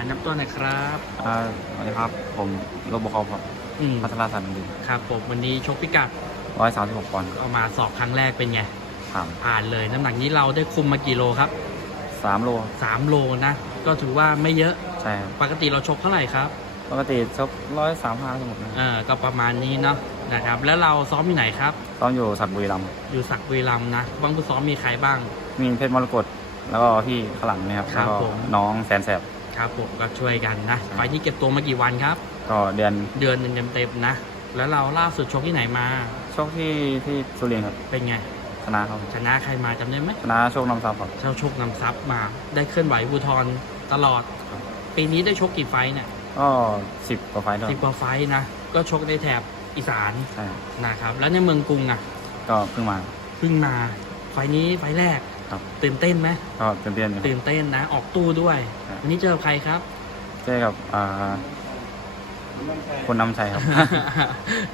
านน้ำต้นนะครับสวัสดีครับ ผมโรบอคอครับพัฒนาสันดีครับผมวันนี้ชกพิกัด136ปอนด์เอามาสอบครั้งแรกเป็นไงผ่านผ่านเลยน้ำหนักนี้เราได้คุมมากี่โลครับสามโลสามโลนะ ก็ถือว่าไม่เยอะ ใช่ ปกติเราชกเท่าไหร่ครับ ปกติชกร้อยสามห้าสมดนะ เออก็ประมาณนี้เนาะ นะครับ แล้วเราซ้อมที่ไหนครับซ้อมอยู่สักบุรีรัมอยู่สักบุรีรัมนะบางคู้ซ้อมมีใครบ้าง มีเพชรมรกตแล้วก็พี่ขลังนะครับรบแล้วก็น้องแสนแสบครับผมก็ช่วยกันนะไปที่เก็บตัวมากี่วันครับ ก็เดือนเดือนหนึ่งเต็มๆนะแล้วเราล่าสุดชกที่ไหนมาชกที่ที่สุรินทร์ครับเป็นไงชนะเขาชนะใครมาจำได้ไหมชนะโชคนำซับครับเช่าโชคนำซับมา ได้เคลื่อนไหวบูทอนตลอด ปีนี้ได้ชกกี่ไฟเนี่ยก็สิบกว่าไฟสิบกว่าไฟนะ ก็ชกในแถบอีสานใช่นะครับ แล้วในเมืองกรุงอ่ะก็เพิ่งมาเพิ่งมาไฟนี้ไฟแรกตื่นเต้นไหมครับตื่นเต้นตื่นเต้นนะ ออกตู้ด้วยวันนี้เจอใครครับเจอกับอ่าคนนำชัยครับ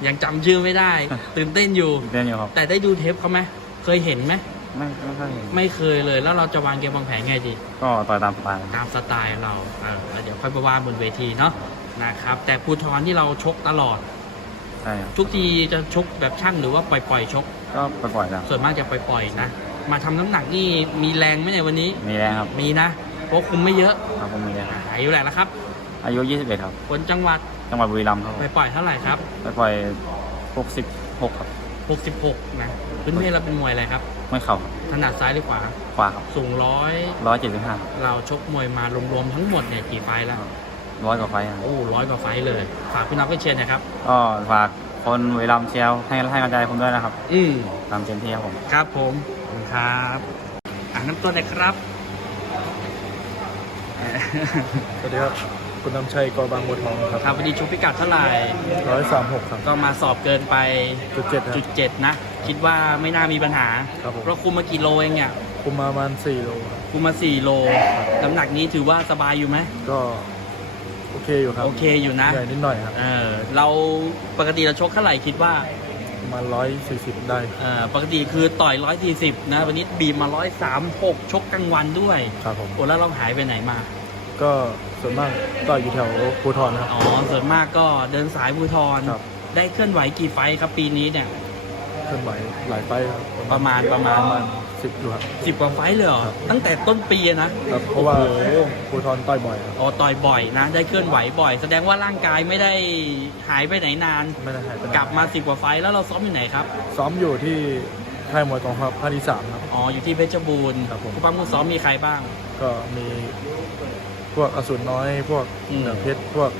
ยังจําชื่อไม่ได้ ตื่นเต้นอยู่ตื่นเต้นอยู่ครับแต่ได้ดูเทปเขาไหมเคยเห็นไหมไม่ไม่เคยเไม่เคยเลย แล้วเราจะวางเกมวางแผนไงดี ก็ต่อยตามสไตล์ตามสไตล์เราเออเดี๋ยวค่อยไปวางบนเวทีเนาะนะครับ แต่ภูทรที่เราชกตลอด ใช่ทุกทีจะชกแบบช่างหรือว่าปล่อยๆชกก็ปล่อยๆนะส่วนมากจะปล่อยๆนะมาทําน้ําหนักนี่มีแรงไหมในวันนี้ มีแรงครับมีนะเพราะคุมไม่เยอะครับุมมเแรงอายุแหละครับ อายุยี่สิบเอ็ดครับคนจังหวัดจังหวัดบุรีรัมย์ครับ ไปปล่อยเท่าไหร่ครับไปปล่อยหกสิบหกครับหกสิบหกนะพื้นที่เราเป็นมวยอะไรครับมวยเข่าขนาดซ้ายหรือขวาขวาครับสูงร้อยร้อยเจ็ดสิบห้าเราชกมวยมารวมๆทั้งหมดเนี่ยกี่ไฟแล้วร้อยกว่าไฟอ่ะโอ้ร้อยกว่าไฟเลยฝากพี่น้องก็เชียร์นะครับก็ฝากคนเวลามเชียวให้ให้กำลังใจผมด้วยนะครับ อือตามเต็มที่ครับผมครับผมณครับอ่าน้ำต้นเลยครับ สวัสดีครับ คุณน้ำชัยกอบางบัวทองครับครับวันนี้ชกพิกัดเท่าไหร่ร้อยสามหกครับ ก็มาสอบเกินไปจุดเจ็ดจุดเจ็ดนะ คิดว่าไม่น่ามีปัญหาครับผมเพราะคุมมากี่โลเองเนี่ยคุมมาประมาณสี่โลคุมมาสี่โลน้ำหนักนี้ถือว่าสบายอยู่ไหม ก็โอเคอยู่ครับ โอเคอยู่นะใหญ่นิดหน่อยครับ เออ เราปกติเราชกเท่าไหร่คิดว่ามา 140 ได้ อ่า ปกติคือต่อย 140 นะ วันนี้บีมมา 136 ชก กลางวันด้วย ครับผม โอ้แล้วเราหายไปไหนมา ก็ ส่วนมาก ต่อย อยู่ แถว ภูทรครับ อ๋อ ส่วนมากก็เดินสาย ภูทรครับ ได้เคลื่อนไหวกี่ไฟครับปีนี้ เนี่ย เคลื่อนไหวหลาย ไฟครับ ประมาณ ประมาณสิบกว่าสิบกว่าไฟเลยเหรอตั้งแต่ต้นปีนะครับเพราะว่าโครูทอนต่อย บ่อยอ๋อต่อยบ่อยนะได้เคลื่อนไหวบ่อยแสดงว่าร่างกายไม่ได้หายไปไหนนานไม่ได้หายไปกลับมาสิบกว่าไฟแล้วเราซ้อมอยู่ไหนครับ ซ้อมอยู่ที่ค่ายมวยกองทัพภาคที่สามครับอ๋อ อยู่ที่เพชรบูรณ์ครับผมคุณปั้มคุณซ้อมมีใครบ้าง ก็มีพวกอสุรน้อย พวกเหนือเพชรพวก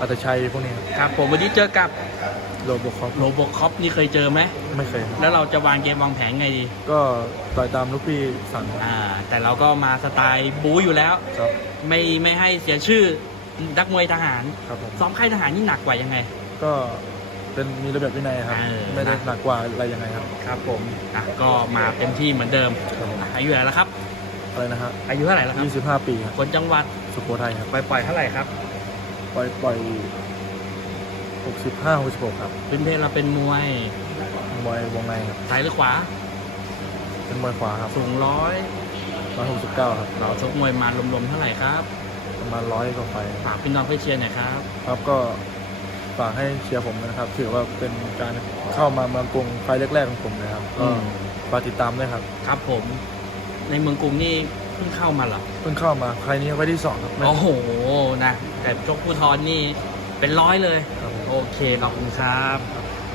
อัตชัยพวกนี้ครับผมวันนี้เจอกับโรบอคอปโรบอคอปนี่เคยเจอไหมไม่เคยแล้วเราจะวางเกมวางแผนไงดี ก็ต่อยตามลูกพี่สั่งอ่าแต่เราก็มาสไตล์บู๊อยู่แล้ว ครับ ไม่ไม่ให้เสียชื่อดักมวยทหาร ครับ ซ้อมค่ายทหารนี่หนักกว่ายังไง ก็เป็นมีระเบียบวินัยครับ ไม่ได้หนักกว่าอะไรยังไงครับ ครับผม อ่ะก็มาเต็มที่เหมือนเดิมอายุอะไรแล้วครับ อะไรนะครับ อายุเท่าไหร่แล้วครับยี่สิบห้าปี คนจังหวัดสุโขทัยครับปล่อยเท่าไหร่ครับ ปล่อยปล่อยหกสิบห้าหกสิบหกครับเป็นเพศเราเป็นมวยมวยวงในครับซ้ายหรือขวา เป็นมวยขวาครับสูงร้อยร้อยหกสิบเก้าครับเราชกมวยมารวมๆเท่าไหร่ครับประมาณร้อยกว่าไฟฝากพี่น้องเพืเชียร์หน่อยครับ ครับก็ฝากให้เชียร์ผมนะครับถือว่าเป็นการเข้ามาเมืองกรุงไฟแรกๆของผมนะครับก็ฝากติดตามด้วยครับ ครับผมในเมืองกรุงนี่เพิ่งเข้ามาเหรอเพิ่งเข้ามาใครนี้ไปที่สองครับโอ้โหนะแต่ชกผู้ทอนนี่เป็นร้อยเลยโอเค ขอบคุณครับ